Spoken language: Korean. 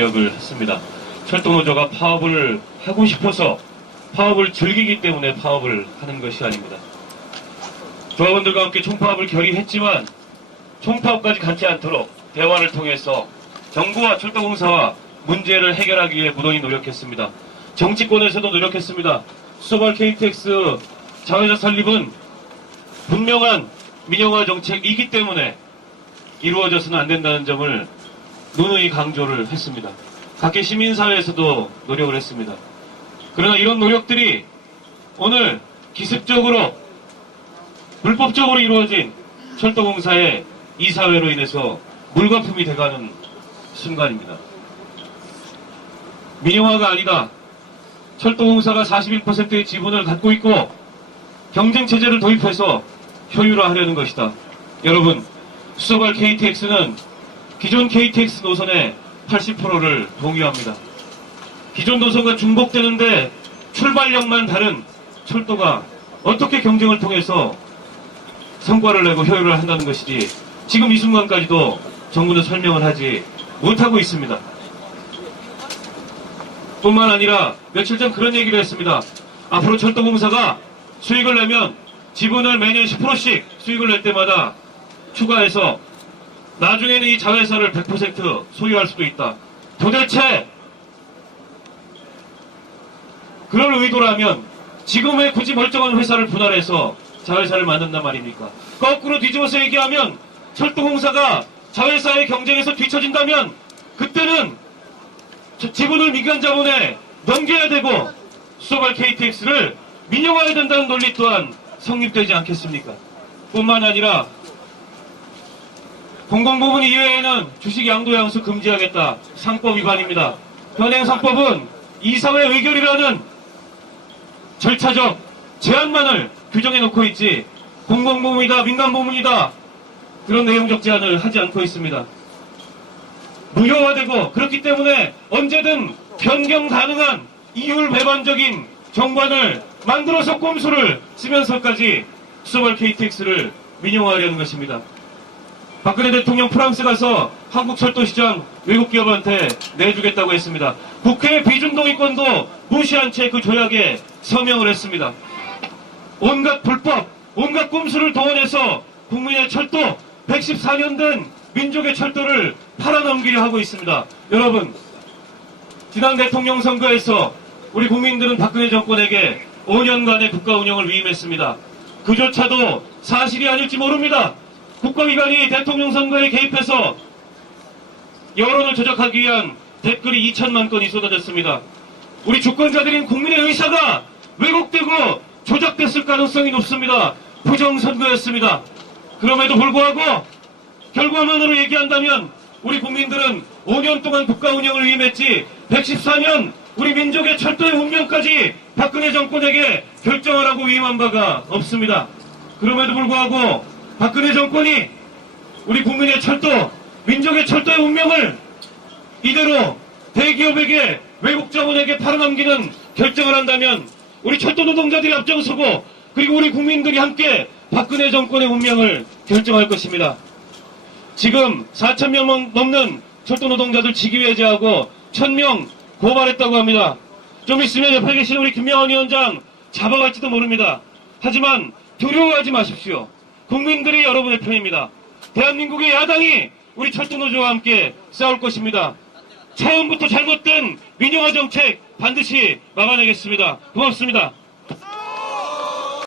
노력을 했습니다. 철도노조가 파업을 하고 싶어서 파업을 즐기기 때문에 파업을 하는 것이 아닙니다. 조합원들과 함께 총파업을 결의했지만 총파업까지 갖지 않도록 대화를 통해서 정부와 철도공사와 문제를 해결하기 위해 무던히 노력했습니다. 정치권에서도 노력했습니다. 수서발 KTX 자회사 설립은 분명한 민영화 정책이기 때문에 이루어져서는 안 된다는 점을 누누이 강조를 했습니다. 각계 시민사회에서도 노력을 했습니다. 그러나 이런 노력들이 오늘 기습적으로 불법적으로 이루어진 철도공사의 이사회로 인해서 물거품이 돼가는 순간입니다. 민영화가 아니다. 철도공사가 41%의 지분을 갖고 있고 경쟁체제를 도입해서 효율화하려는 것이다. 여러분, 수서발 KTX는 기존 KTX 노선의 80%를 공유합니다. 기존 노선과 중복되는데 출발력만 다른 철도가 어떻게 경쟁을 통해서 성과를 내고 효율을 한다는 것이지 지금 이 순간까지도 정부는 설명을 하지 못하고 있습니다. 뿐만 아니라 며칠 전 그런 얘기를 했습니다. 앞으로 철도공사가 수익을 내면 지분을 매년 10%씩 수익을 낼 때마다 추가해서 나중에는 이 자회사를 100% 소유할 수도 있다. 도대체 그럴 의도라면 지금 왜 굳이 멀쩡한 회사를 분할해서 자회사를 만든단 말입니까? 거꾸로 뒤집어서 얘기하면 철도공사가 자회사의 경쟁에서 뒤처진다면 그때는 지분을 민간 자본에 넘겨야 되고 수서발 KTX를 민영화해야 된다는 논리 또한 성립되지 않겠습니까? 뿐만 아니라 공공부문 이외에는 주식 양도양수 금지하겠다. 상법 위반입니다. 현행 상법은 이사회 의결이라는 절차적 제한만을 규정해 놓고 있지 공공부문이다 민간부문이다 그런 내용적 제한을 하지 않고 있습니다. 무효화되고 그렇기 때문에 언제든 변경 가능한 이율 배반적인 정관을 만들어서 꼼수를 쓰면서까지 수서발 KTX를 민영화하려는 것입니다. 박근혜 대통령 프랑스 가서 한국 철도시장 외국 기업한테 내주겠다고 했습니다. 국회 비준동의권도 무시한 채 그 조약에 서명을 했습니다. 온갖 불법, 온갖 꼼수를 동원해서 국민의 철도 114년 된 민족의 철도를 팔아넘기려 하고 있습니다. 여러분, 지난 대통령 선거에서 우리 국민들은 박근혜 정권에게 5년간의 국가 운영을 위임했습니다. 그조차도 사실이 아닐지 모릅니다. 국가기관이 대통령 선거에 개입해서 여론을 조작하기 위한 댓글이 2천만 건이 쏟아졌습니다. 우리 주권자들인 국민의 의사가 왜곡되고 조작됐을 가능성이 높습니다. 부정선거였습니다. 그럼에도 불구하고 결과만으로 얘기한다면 우리 국민들은 5년 동안 국가 운영을 위임했지 114년 우리 민족의 철도의 운명까지 박근혜 정권에게 결정하라고 위임한 바가 없습니다. 그럼에도 불구하고 박근혜 정권이 우리 국민의 철도, 민족의 철도의 운명을 이대로 대기업에게 외국 자본에게 팔아넘기는 결정을 한다면 우리 철도 노동자들이 앞장서고 그리고 우리 국민들이 함께 박근혜 정권의 운명을 결정할 것입니다. 지금 4,000명 넘는 철도 노동자들 직위해제하고 1,000명 고발했다고 합니다. 좀 있으면 옆에 계신 우리 김명환 위원장 잡아갈지도 모릅니다. 하지만 두려워하지 마십시오. 국민들이 여러분의 편입니다. 대한민국의 야당이 우리 철도노조와 함께 싸울 것입니다. 처음부터 잘못된 민영화 정책 반드시 막아내겠습니다. 고맙습니다.